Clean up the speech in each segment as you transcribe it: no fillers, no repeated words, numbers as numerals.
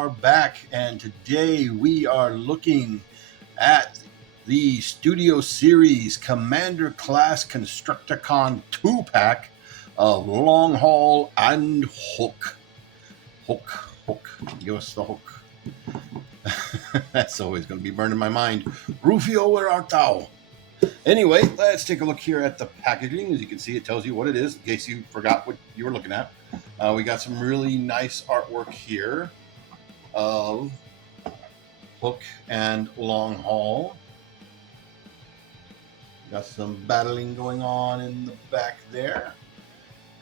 are back, and today we are looking at the Studio Series Commander Class Constructicon 2-pack of Longhaul and Hook. Hook. Give us the hook. That's always going to be burned in my mind. Rufio, where art thou? Anyway, let's take a look here at the packaging. As you can see, it tells you what it is, in case you forgot what you were looking at. We got some really nice artwork here of Hook and Longhaul. Got some battling going on in the back there.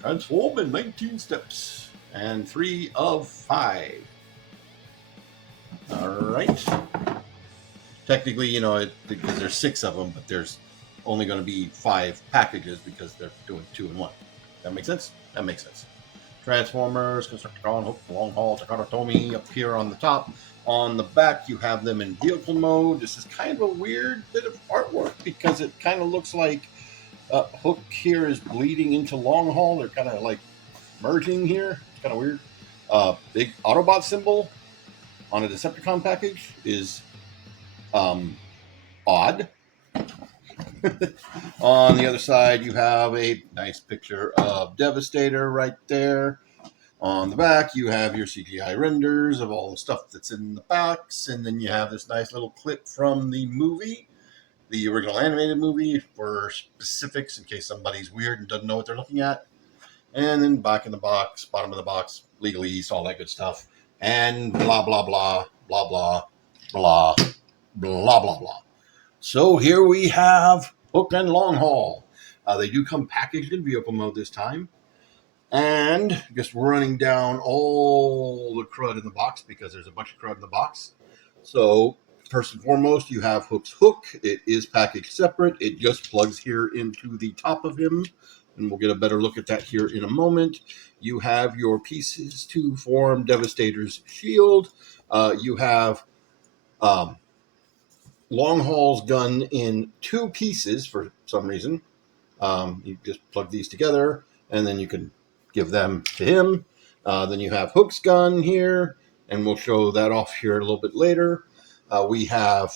Transform in 19 steps and 3 of 5. All right. Technically, because there's 6 of them, but there's only going to be 5 packages because they're doing 2 in 1. That makes sense? That makes sense. Transformers, Constructicon, Hook, Longhaul, Takara up here on the top. On the back, you have them in vehicle mode. This is kind of a weird bit of artwork because it kind of looks like Hook here is bleeding into Longhaul. They're kind of like merging here. It's kind of weird. Big Autobot symbol on a Decepticon package is odd. On the other side, you have a nice picture of Devastator right there. On the back, you have your CGI renders of all the stuff that's in the box. And then you have this nice little clip from the movie, the original animated movie, for specifics in case somebody's weird and doesn't know what they're looking at. And then back in the box, bottom of the box, legalese, all that good stuff. And blah, blah, blah, blah, blah, blah, blah, blah, blah. So here we have Hook and Longhaul. They do come packaged in vehicle mode this time. And just running down all the crud in the box because there's a bunch of crud in the box. So first and foremost, you have Hook's hook. It is packaged separate. It just plugs here into the top of him. And we'll get a better look at that here in a moment. You have your pieces to form Devastator's shield. You have Longhaul's gun in 2 pieces for some reason. You just plug these together, and then you can give them to him. Then you have Hook's gun here, and we'll show that off here a little bit later. We have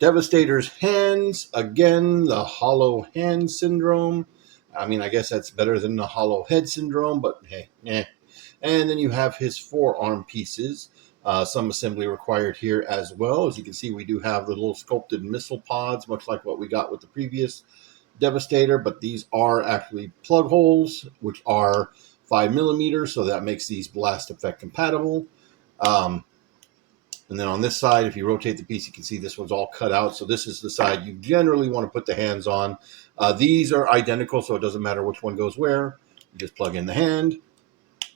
Devastator's hands. Again, the hollow hand syndrome. I mean, I guess that's better than the hollow head syndrome, but hey, eh. And then you have his forearm pieces. Some assembly required here as well. As you can see, we do have the little sculpted missile pods, much like what we got with the previous Devastator, but these are actually plug holes, which are 5mm, so that makes these blast effect compatible. And then on this side, if you rotate the piece, you can see this one's all cut out. So this is the side you generally want to put the hands on. These are identical, so it doesn't matter which one goes where. You just plug in the hand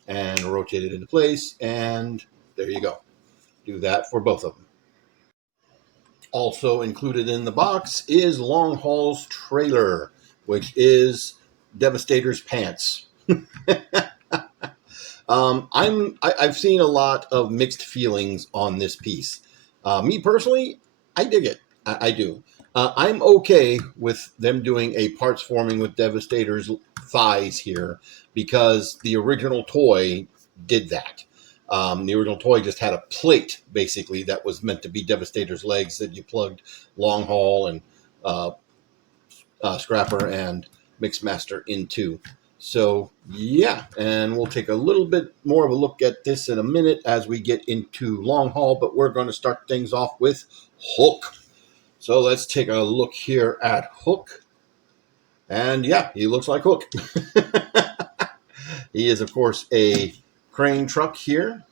and rotate it into place, and there you go. Do that for both of them. Also included in the box is Longhaul's trailer, which is Devastator's pants. I've seen a lot of mixed feelings on this piece. Me personally, I dig it. I do. I'm okay with them doing a parts forming with Devastator's thighs here because the original toy did that. The original toy just had a plate, basically, that was meant to be Devastator's legs that you plugged Longhaul and Scrapper and Mixmaster into. So, yeah, and we'll take a little bit more of a look at this in a minute as we get into Longhaul, but we're going to start things off with Hook. So let's take a look here at Hook. And, yeah, he looks like Hook. He is, of course, a crane truck here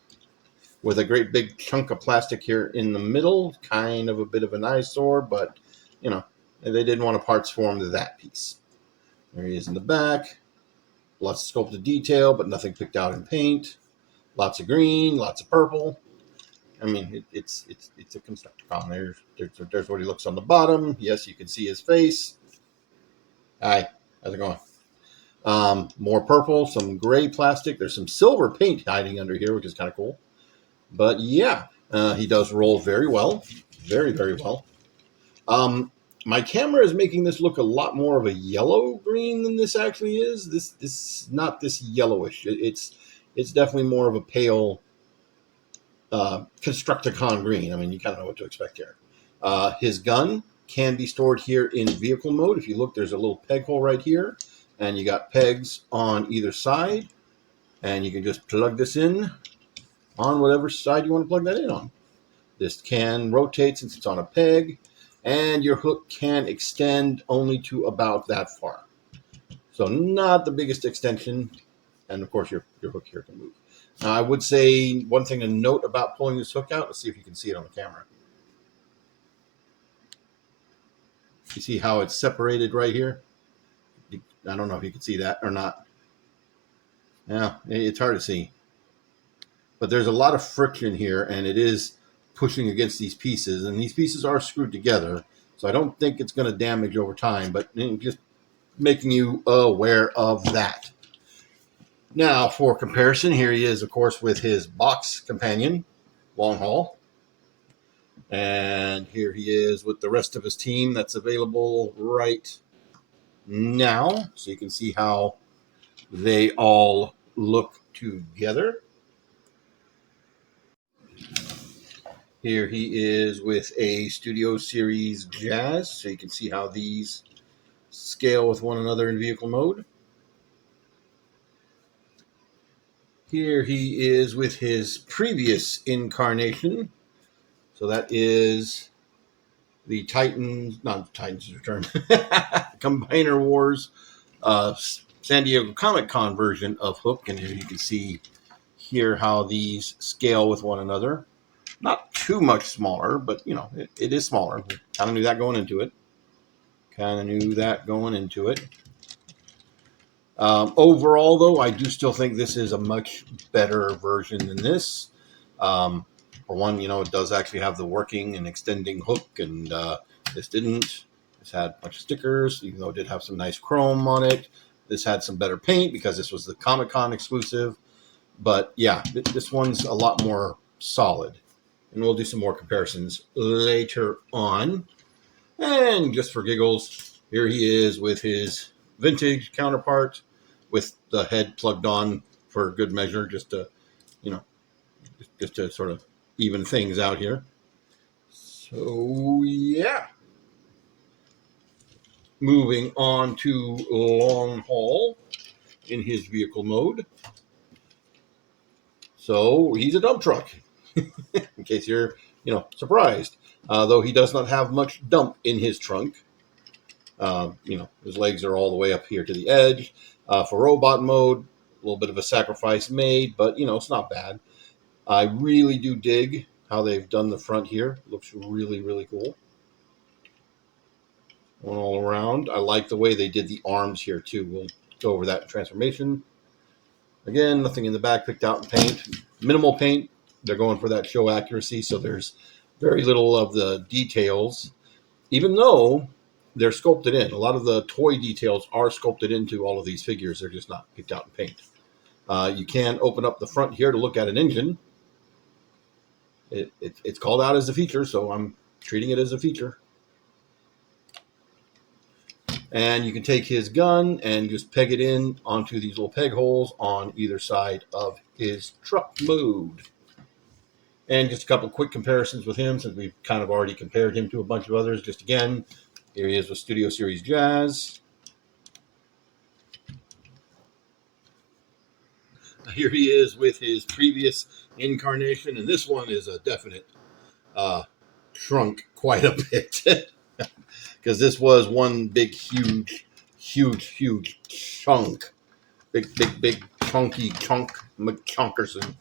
with a great big chunk of plastic here in the middle. Kind of a bit of an eyesore, but, they didn't want to parts form that piece. There he is in the back. Lots of sculpted detail, but nothing picked out in paint. Lots of green, lots of purple. I mean, it's a Constructicon. There's what he looks on the bottom. Yes, you can see his face. Hi, how's it going? More purple, some gray plastic. There's some silver paint hiding under here, which is kind of cool. But yeah, he does roll very well. Very, very well. My camera is making this look a lot more of a yellow green than this actually is. This not this yellowish. It's definitely more of a pale constructicon green. I mean, you kind of know what to expect here. His gun can be stored here in vehicle mode. If you look, there's a little peg hole right here, and you got pegs on either side, and you can just plug this in on whatever side you want to plug that in on. This can rotate since it's on a peg, and your hook can extend only to about that far. So not the biggest extension, and of course your hook here can move. Now I would say one thing to note about pulling this hook out, let's see if you can see it on the camera. You see how it's separated right here? I don't know if you can see that or not. Yeah, it's hard to see. But there's a lot of friction here, and it is pushing against these pieces, and these pieces are screwed together, so I don't think it's going to damage over time, but just making you aware of that. Now, for comparison, here he is, of course, with his box companion, Longhaul. And here he is with the rest of his team that's available right now. So you can see how they all look together. Here he is with a Studio Series Jazz. So you can see how these scale with one another in vehicle mode. Here he is with his previous incarnation. So that is the Titans, not Titans Return, Combiner Wars, San Diego Comic-Con version of Hook. And here you can see here how these scale with one another. Not too much smaller, but, you know, it is smaller. Kind of knew that going into it. Overall, though, I do still think this is a much better version than this. For one, you know, it does actually have the working and extending hook, and this didn't. This had a bunch of stickers, even though it did have some nice chrome on it. This had some better paint because this was the Comic-Con exclusive. But yeah, this one's a lot more solid. And we'll do some more comparisons later on. And just for giggles, here he is with his vintage counterpart with the head plugged on for good measure, just to, you know, just to sort of even things out here. So, yeah. Moving on to Longhaul in his vehicle mode. So, he's a dump truck, in case you're, you know, surprised. Though he does not have much dump in his trunk. You know, his legs are all the way up here to the edge. For robot mode, a little bit of a sacrifice made, but, you know, it's not bad. I really do dig how they've done the front here. Looks really, really cool. Going all around. I like the way they did the arms here, too. We'll go over that transformation. Again, nothing in the back picked out in paint. Minimal paint. They're going for that show accuracy, so there's very little of the details, even though they're sculpted in. A lot of the toy details are sculpted into all of these figures. They're just not picked out in paint. You can open up the front here to look at an engine. It's called out as a feature, so I'm treating it as a feature. And you can take his gun and just peg it in onto these little peg holes on either side of his truck mode. And just a couple quick comparisons with him, since we've kind of already compared him to a bunch of others. Just again, here he is with Studio Series Jazz. Here he is with his previous incarnation, and this one is a definite shrunk quite a bit. Because this was one big, huge chunk. Big, chunky chunk McChunkerson.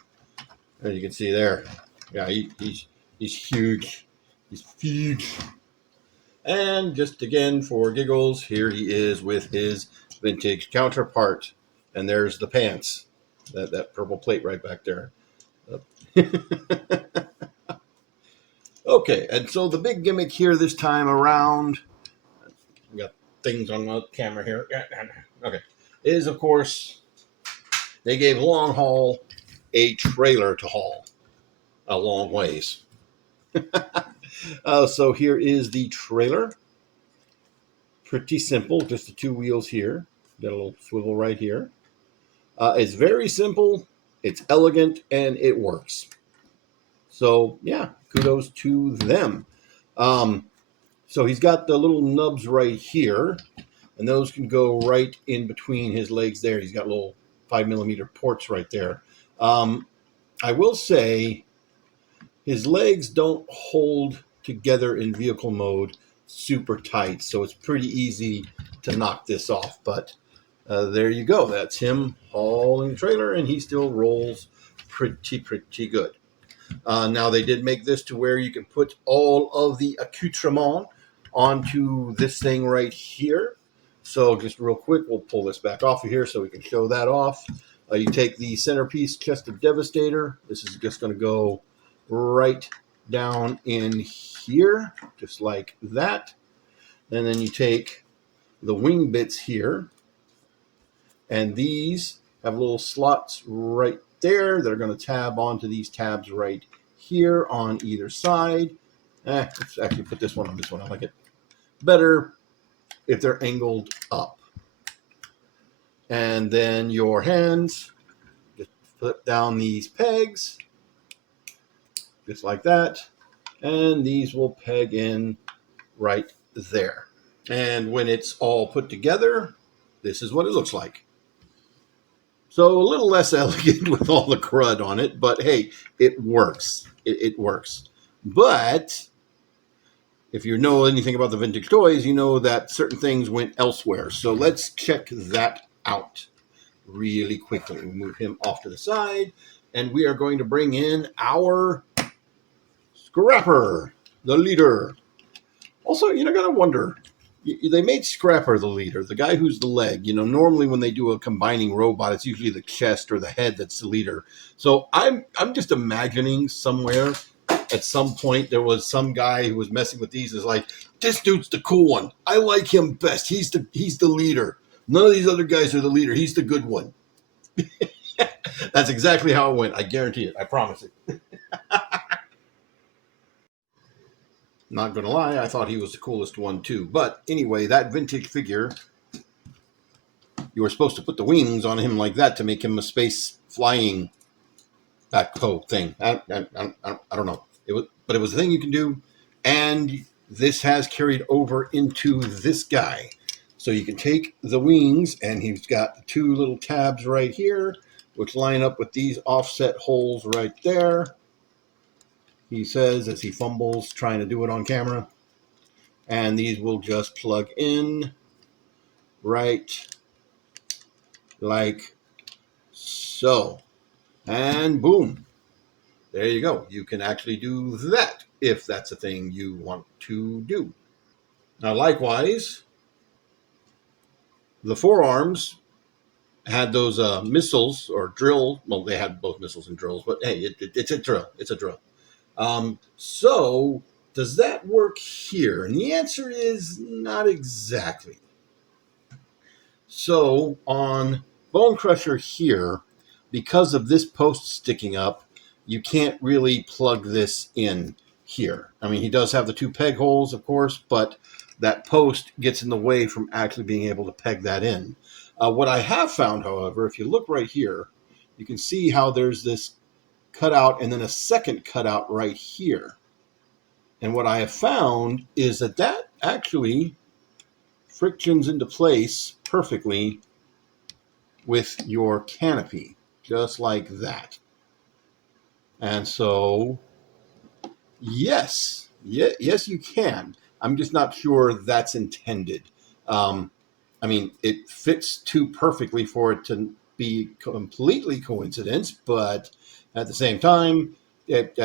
As you can see there. Yeah, he's huge. He's huge. And just again, for giggles, here he is with his vintage counterpart. And there's the pants. That purple plate right back there. Okay, and so the big gimmick here this time around, we got things on the camera here. Okay, is of course they gave Longhaul a trailer to haul a long ways. So here is the trailer. Pretty simple, just the two wheels here. Got a little swivel right here. It's very simple, it's elegant, and it works. So yeah, kudos to them. So he's got the little nubs right here, and those can go right in between his legs there. He's got little 5mm ports right there. I will say his legs don't hold together in vehicle mode super tight, so it's pretty easy to knock this off. But there you go. That's him hauling the trailer, and he still rolls pretty good. Now, they did make this to where you can put all of the accoutrement onto this thing right here. So just real quick, we'll pull this back off of here so we can show that off. You take the centerpiece chest of Devastator. This is just going to go right down in here, just like that. And then you take the wing bits here, and these have little slots right there that are going to tab onto these tabs right here on either side. Let's actually put this one on this one. I like it better if they're angled up. And then your hands, just flip down these pegs, just like that. And these will peg in right there. And when it's all put together, this is what it looks like. So a little less elegant with all the crud on it, but hey, it works. It works. But if you know anything about the vintage toys, you know that certain things went elsewhere. So let's check that out really quickly. We'll move him off to the side, and we are going to bring in our Scrapper, the leader. Also, you're going to wonder, they made Scrapper the leader, the guy who's the leg. Normally when they do a combining robot, it's usually the chest or the head that's the leader. So I'm just imagining somewhere at some point there was some guy who was messing with these. Is like, this dude's the cool one. I like him best. He's the leader. None of these other guys are the leader. He's the good one. That's exactly how it went. I guarantee it. I promise it. Not gonna lie, I thought he was the coolest one too. But anyway, that vintage figure, you were supposed to put the wings on him like that to make him a space flying backhoe thing. I don't know. But it was a thing you can do, and this has carried over into this guy. So you can take the wings, and he's got the two little tabs right here, which line up with these offset holes right there. He says as he fumbles trying to do it on camera. And these will just plug in right like so. And boom. There you go. You can actually do that if that's a thing you want to do. Now, likewise, the forearms had those missiles or drill. Well, they had both missiles and drills, but hey, it's a drill. It's a drill. So does that work here? And the answer is not exactly. So on Bone Crusher here, because of this post sticking up, you can't really plug this in here. I mean, he does have the two peg holes, of course, but that post gets in the way from actually being able to peg that in. What I have found, however, if you look right here, you can see how there's this cutout and then a second cutout right here. And what I have found is that actually frictions into place perfectly with your canopy, just like that. And so, yes, you can. I'm just not sure that's intended. I mean, it fits too perfectly for it to be completely coincidence, but at the same time, it's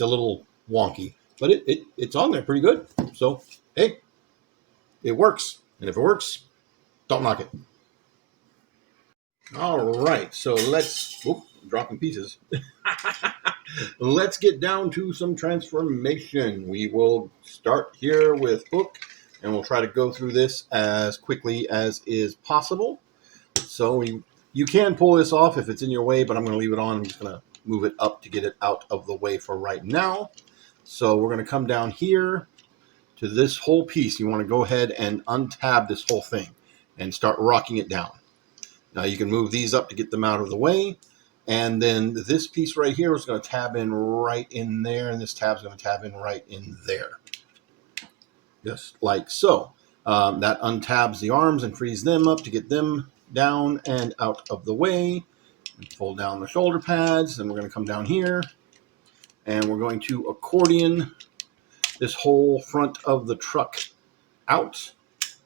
a little wonky. But it's on there pretty good. So, hey, it works. And if it works, don't knock it. All right, so let's... dropping pieces. Let's get down to some transformation. We will start here with Hook, and we'll try to go through this as quickly as is possible. So you can pull this off if it's in your way, but I'm going to leave it on. I'm just going to move it up to get it out of the way for right now. So we're going to come down here to this whole piece. You want to go ahead and untab this whole thing and start rocking it down. Now you can move these up to get them out of the way. And then this piece right here is going to tab in right in there, and this tab's going to tab in right in there, just like so. That untabs the arms and frees them up to get them down and out of the way. And pull down the shoulder pads, and we're going to come down here, and we're going to accordion this whole front of the truck out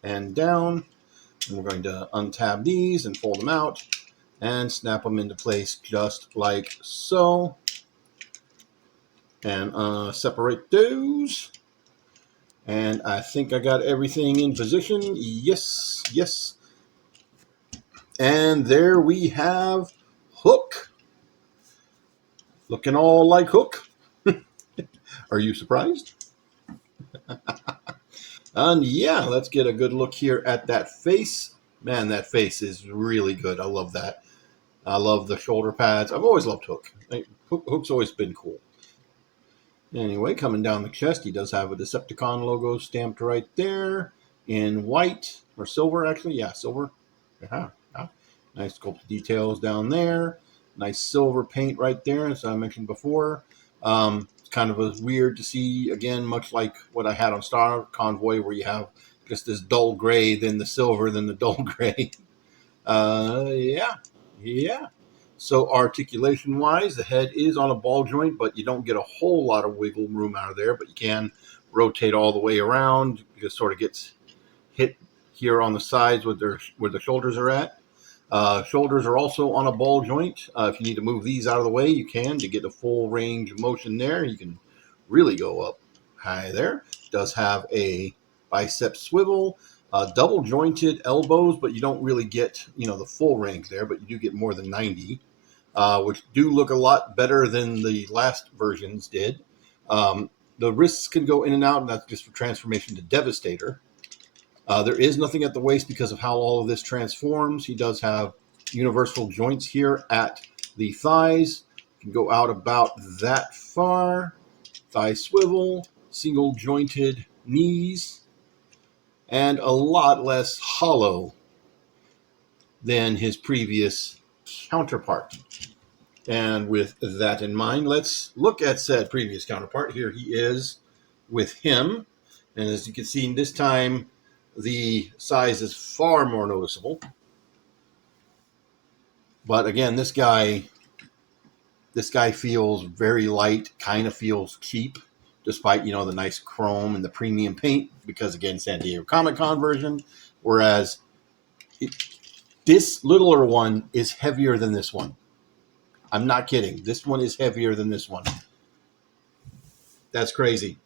and down. And we're going to untab these and fold them out and snap them into place just like so. And separate those. And I think I got everything in position. Yes, yes. And there we have Hook. Looking all like Hook. Are you surprised? And yeah, let's get a good look here at that face. Man, that face is really good. I love that. I love the shoulder pads. I've always loved Hook. Hook's always been cool. Anyway, coming down the chest, he does have a Decepticon logo stamped right there in white or silver, actually. Yeah, silver. Yeah. Nice sculpted details down there. Nice silver paint right there, as I mentioned before. It's kind of weird to see, again, much like what I had on Star Convoy, where you have just this dull gray, then the silver, then the dull gray. Yeah. So articulation-wise, the head is on a ball joint, but you don't get a whole lot of wiggle room out of there, but you can rotate all the way around. It just sort of gets hit here on the sides where the shoulders are at. Shoulders are also on a ball joint. If you need to move these out of the way, you can to get a full range of motion there. You can really go up high there. It does have a bicep swivel. Double jointed elbows, but you don't really get the full range there, but you do get more than 90, which do look a lot better than the last versions did. The wrists can go in and out, and that's just for transformation to Devastator. There is nothing at the waist because of how all of this transforms. He does have universal joints here at the thighs. You can go out about that far. Thigh swivel, single jointed knees, and a lot less hollow than his previous counterpart. And with that in mind, let's look at said previous counterpart. Here he is with him. And as you can see, this time the size is far more noticeable. But again, this guy feels very light, kind of feels cheap, despite, the nice chrome and the premium paint, because again, San Diego Comic-Con version. Whereas this littler one is heavier than this one. I'm not kidding. This one is heavier than this one. That's crazy.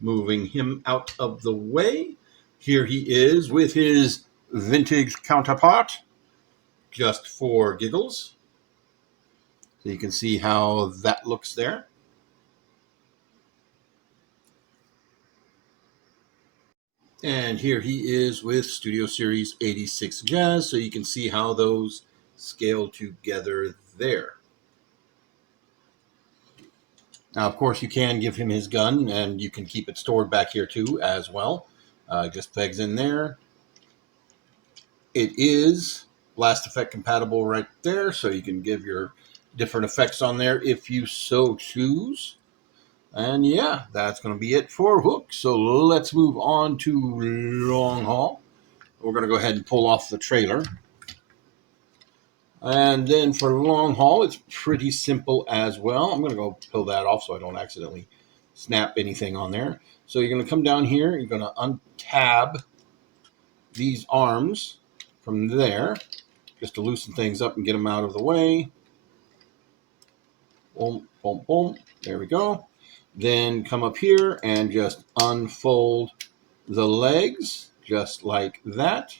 Moving him out of the way. Here he is with his vintage counterpart, just for giggles. So you can see how that looks there. And here he is with Studio Series 86 Jazz, so you can see how those scale together there. Now, of course, you can give him his gun, and you can keep it stored back here too as well. Just pegs in there. It is blast effect compatible right there, so you can give your different effects on there if you so choose. And yeah, that's going to be it for Hook. So let's move on to Longhaul. We're going to go ahead and pull off the trailer. And then for Longhaul, it's pretty simple as well. I'm going to go peel that off so I don't accidentally snap anything on there. So you're going to come down here. You're going to untab these arms from there just to loosen things up and get them out of the way. Boom, boom, boom. There we go. Then come up here and just unfold the legs just like that.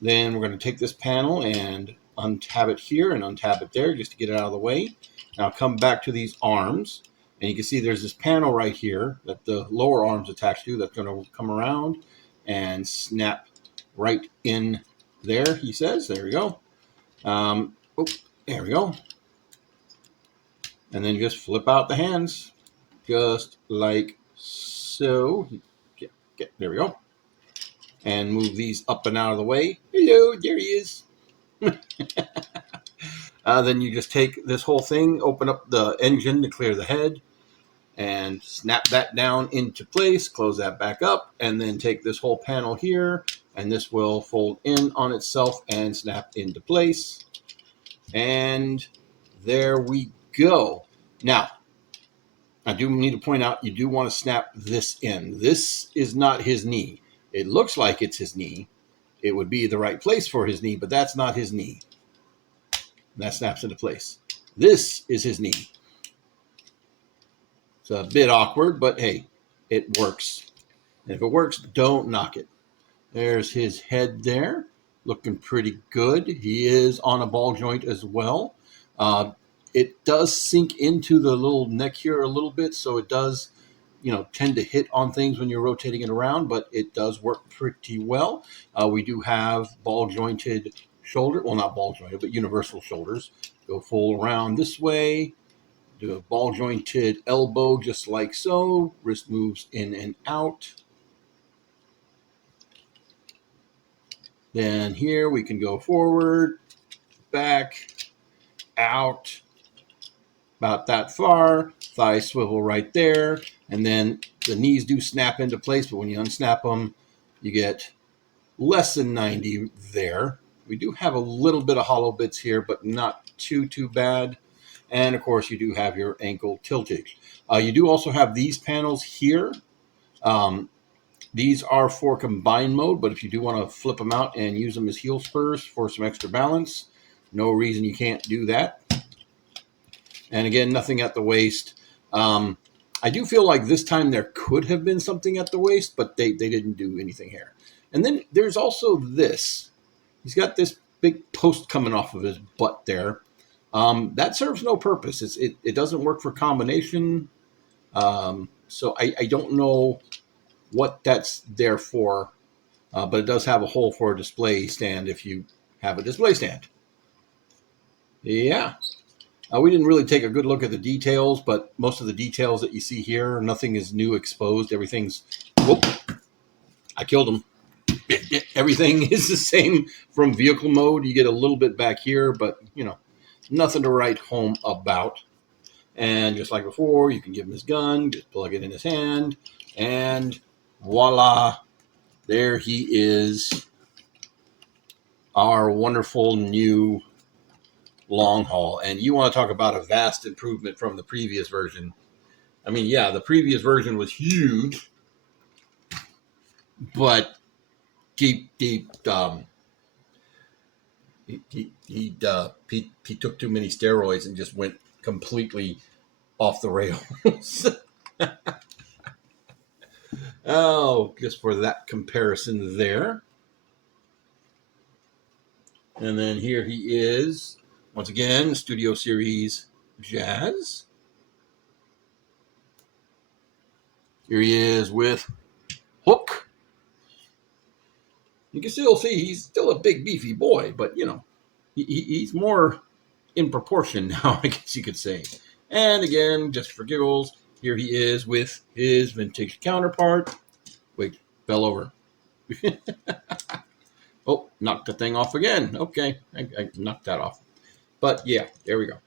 Then we're going to take this panel and untab it here and untab it there just to get it out of the way. Now come back to these arms, and you can see there's this panel right here that the lower arm's attached to that's going to come around and snap right in there, he says. There we go. There we go. And then just flip out the hands just like so. There we go. And move these up and out of the way. Hello, there he is. Then you just take this whole thing, open up the engine to clear the head, and snap that down into place, close that back up, and then take this whole panel here, and this will fold in on itself and snap into place. And there we go. Now, I do need to point out, you do want to snap this in. This is not his knee. It looks like it's his knee. It would be the right place for his knee, but that's not his knee. And that snaps into place. This is his knee. It's a bit awkward, but hey, it works. And if it works, don't knock it. There's his head there, looking pretty good. He is on a ball joint as well. It does sink into the little neck here a little bit, so it does, tend to hit on things when you're rotating it around, but it does work pretty well. We do have ball jointed shoulder, well, not ball jointed, but universal shoulders. Go full around this way. Do a ball jointed elbow just like so. Wrist moves in and out. Then here we can go forward, back, out, about that far. Thigh swivel right there. And then the knees do snap into place, but when you unsnap them, you get less than 90 there. We do have a little bit of hollow bits here, but not too bad. And of course, you do have your ankle tiltage. You do also have these panels here. These are for combined mode, but if you do want to flip them out and use them as heel spurs for some extra balance, no reason you can't do that. And again, nothing at the waist. I do feel like this time there could have been something at the waist, but they didn't do anything here. And then there's also this. He's got this big post coming off of his butt there. That serves no purpose. It doesn't work for combination. So I don't know what that's there for, but it does have a hole for a display stand if you have a display stand. Yeah. We didn't really take a good look at the details, but most of the details that you see here, nothing is new exposed. Everything's, whoop, I killed him. Everything is the same from vehicle mode. You get a little bit back here, but, nothing to write home about. And just like before, you can give him his gun, just plug it in his hand, and voila, there he is, our wonderful new Longhaul. And you want to talk about a vast improvement from the previous version. I mean, yeah, the previous version was huge, but he took too many steroids and just went completely off the rails. Oh, just for that comparison there. And then here he is, once again, Studio Series Jazz. Here he is with Hook. You can still see he's still a big, beefy boy, but, he's more in proportion now, I guess you could say. And again, just for giggles, here he is with his vintage counterpart. Wait, fell over. Oh, knocked the thing off again. Okay, I knocked that off. But yeah, there we go.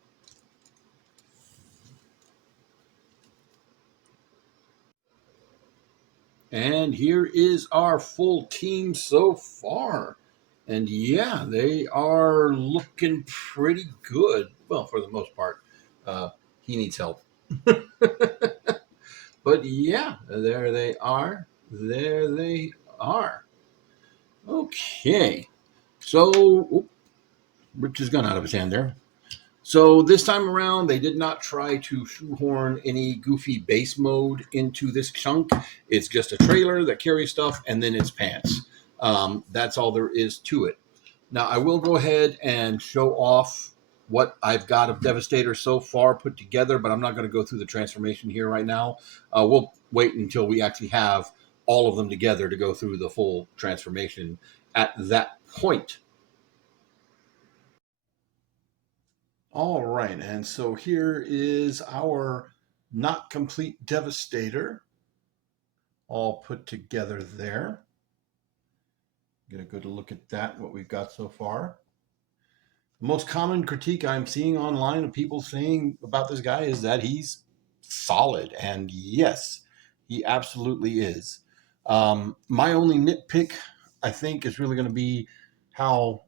And here is our full team so far. And yeah, they are looking pretty good. Well, for the most part. He needs help. But yeah, there they are. There they are. Okay. So, ripped his gun out of his hand there. So this time around, they did not try to shoehorn any goofy base mode into this chunk. It's just a trailer that carries stuff, and then it's pants. That's all there is to it. Now, I will go ahead and show off what I've got of Devastator so far put together, but I'm not going to go through the transformation here right now. We'll wait until we actually have all of them together to go through the full transformation at that point. All right, and so here is our not complete Devastator all put together there. Get a good look at that, what we've got so far. The most common critique I'm seeing online of people saying about this guy is that he's solid. And yes, he absolutely is. My only nitpick, I think, is really going to be how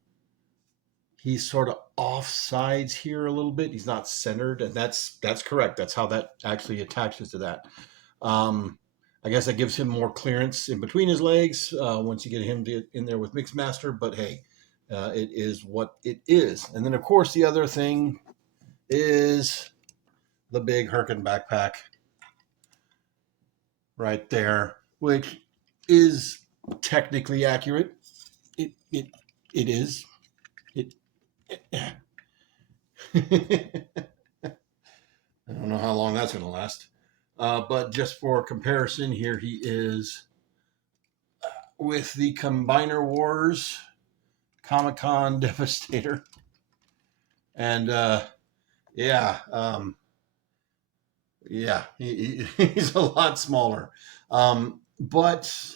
he's sort of off sides here a little bit. He's not centered, and that's correct. That's how that actually attaches to that. Um, I guess that gives him more clearance in between his legs once you get him in there with Mixmaster. But hey, it is what it is. And then, of course, the other thing is the big Herkin backpack right there, which is technically accurate. It is. It. I don't know how long that's going to last. But just for comparison, here he is with the Combiner Wars Comic-Con Devastator. And yeah, he's a lot smaller. But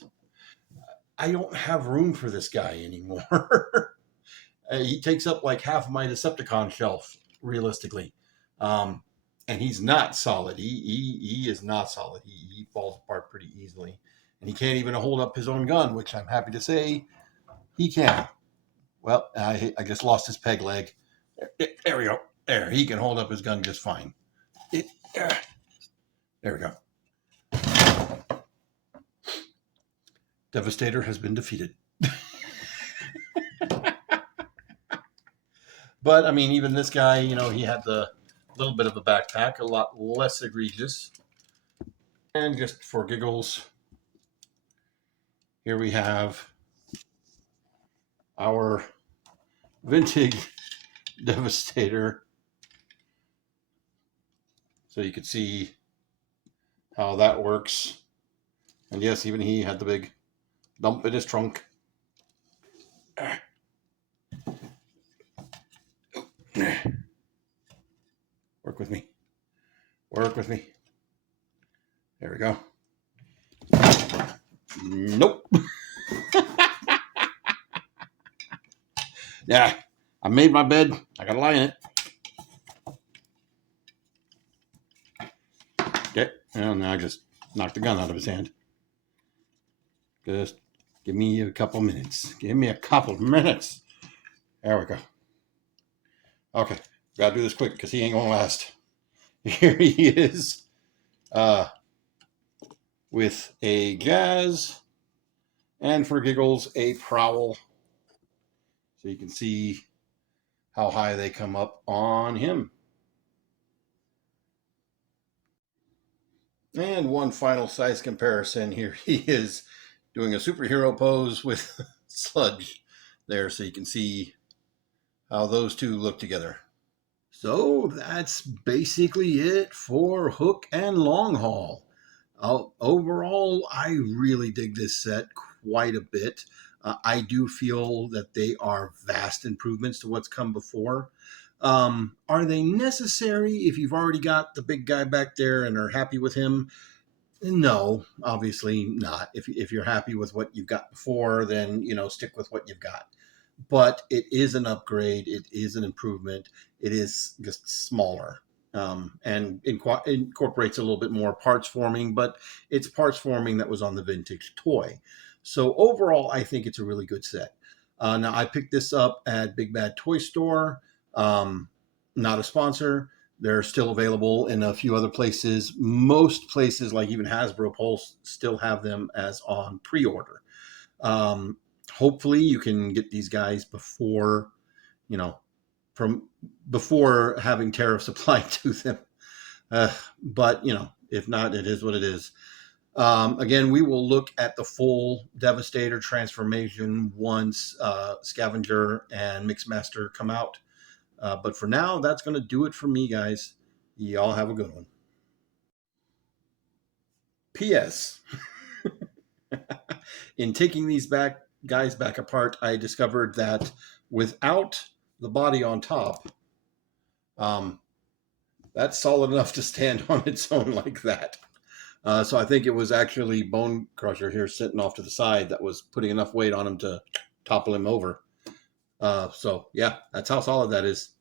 I don't have room for this guy anymore. He takes up like half of my Decepticon shelf, realistically. And he's not solid. He is not solid. He falls apart pretty easily. And he can't even hold up his own gun, which I'm happy to say he can. Well, I just lost his peg leg. There we go. There, he can hold up his gun just fine. There we go. Devastator has been defeated. But, I mean, even this guy, you know, he had the little bit of a backpack, a lot less egregious. And just for giggles, here we have our vintage Devastator. So you can see how that works. And yes, even he had the big dump in his trunk. Work with me. Work with me. There we go. Nope. Yeah, I made my bed. I gotta lie in it. Okay, well, now I just knocked the gun out of his hand. Just give me a couple minutes. Give me a couple minutes. There we go. Okay, gotta do this quick because he ain't gonna last. Here he is with a Jazz and for giggles a Prowl. So you can see how high they come up on him. And one final size comparison. Here he is doing a superhero pose with Sludge there, so you can see how those two look together. So that's basically it for Hook and Longhaul. Overall, I really dig this set quite a bit. I do feel that they are vast improvements to what's come before. Are they necessary if you've already got the big guy back there and are happy with him? No, obviously not. If you're happy with what you've got before, then stick with what you've got. But it is an upgrade. It is an improvement. It is just smaller and incorporates a little bit more parts forming, but it's parts forming that was on the vintage toy. So overall, I think it's a really good set. Now, I picked this up at Big Bad Toy Store, not a sponsor. They're still available in a few other places. Most places, like even Hasbro Pulse, still have them as on pre-order. Hopefully you can get these guys before, from before having tariffs applied to them. But, if not, it is what it is. Again, we will look at the full Devastator transformation once Scavenger and Mixmaster come out. But for now, that's going to do it for me, guys. Y'all have a good one. P.S. In taking these guys back apart, I discovered that without the body on top, that's solid enough to stand on its own like that. So I think it was actually Bone Crusher here sitting off to the side that was putting enough weight on him to topple him over. So yeah, that's how solid that is.